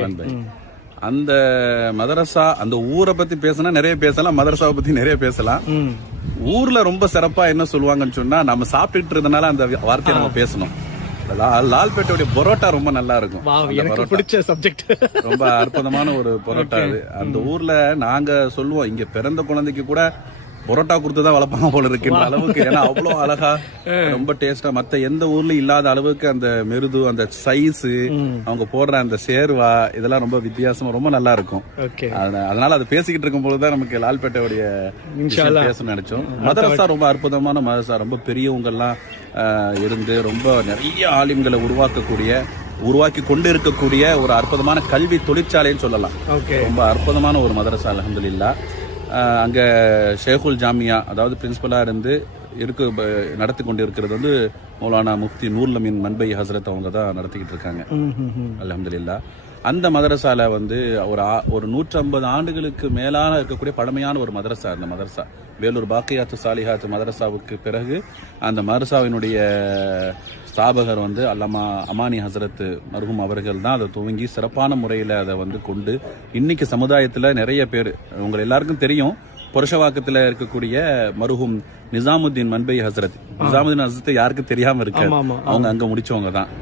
வந்தேன். அந்த மதரசா அந்த ஊரை பத்தி பேசினா நிறைய பேசலாம் மதரசாவை பத்தி நிறைய பேசலாம். ஊர்ல ரொம்ப சிறப்பா என்ன சொல்லுவாங்கன்னு சொன்னா நம்ம சாப்பிட்டுட்டு இருந்தனால அந்த வார்த்தையை நம்ம பேசணும். லால்பேட்டையுடைய பரோட்டா ரொம்ப நல்லா இருக்கும். பிடிச்ச சப்ஜெக்ட் ரொம்ப அற்புதமான ஒரு பரோட்டா அது. அந்த ஊர்ல நாங்க சொல்லுவோம் இங்க பிறந்த குழந்தைக்கு கூட பரோட்டா கொடுத்து தான் வளர்ப்பாங்க போல இருக்குன்ற அளவுக்கு. ஏன்னா அவ்வளவு அழகா ரொம்ப டேஸ்டா மத்த எந்த ஊர்லயும் இல்லாத அளவுக்கு அந்த மிருது அந்த சைஸ் அவங்க போடுற அந்த சேர்வா இதெல்லாம் ரொம்ப வித்தியாசமா ரொம்ப நல்லா இருக்கும். அதனால அது பேசிக்கிட்டு இருக்கும்போது தான் நமக்கு லால்பேட்டையுடைய பேசணும்னு நினைச்சோம். மதரசா ரொம்ப அற்புதமான மதரசா ரொம்ப பெரியவங்க எல்லாம் ஆஹ், இருந்து ரொம்ப நிறைய ஆலிம்களை உருவாக்கக்கூடிய உருவாக்கி கொண்டு இருக்கக்கூடிய ஒரு அற்புதமான கல்வி தொழிற்சாலைன்னு சொல்லலாம். ரொம்ப அற்புதமான ஒரு மதரசா அலமதுல்லா அங்க ஷேகுல் ஜாமியா அதாவது பிரின்சிபலா இருந்து இருக்கு நடத்தி கொண்டு இருக்கிறது வந்து மௌலானா முஃப்தி நூர்லமின் மன்பை ஹசரத் அவங்க தான் நடத்திக்கிட்டு இருக்காங்க. அல்ஹம்துலில்லா. அந்த மதரசால வந்து ஒரு ஒரு நூற்றி ஐம்பது ஆண்டுகளுக்கு மேலான இருக்கக்கூடிய பழமையான ஒரு மதரசா அந்த மதரசா. வேலூர் பாக்கியாத்து சாலிஹாத் மதரசாவுக்கு பிறகு அந்த மதரசாவினுடைய ஸ்தாபகர் வந்து அல்லாமா அமானி ஹசரத் மருகும் அவர்கள் தான் அதை துவங்கி சிறப்பான முறையில் அதை வந்து கொண்டு இன்னைக்கு சமுதாயத்தில் நிறைய பேர் உங்க எல்லாருக்கும் தெரியும் புருஷவாக்கத்தில் இருக்கக்கூடிய மருகும் நிசாமுத்தீன் மன்பை ஹசரத். நிசாமுதீன் ஹசரத் யாருக்கும் தெரியாம இருக்காது ஆமா, ஆமா. அவங்க அங்க முடிச்சவங்க தான்.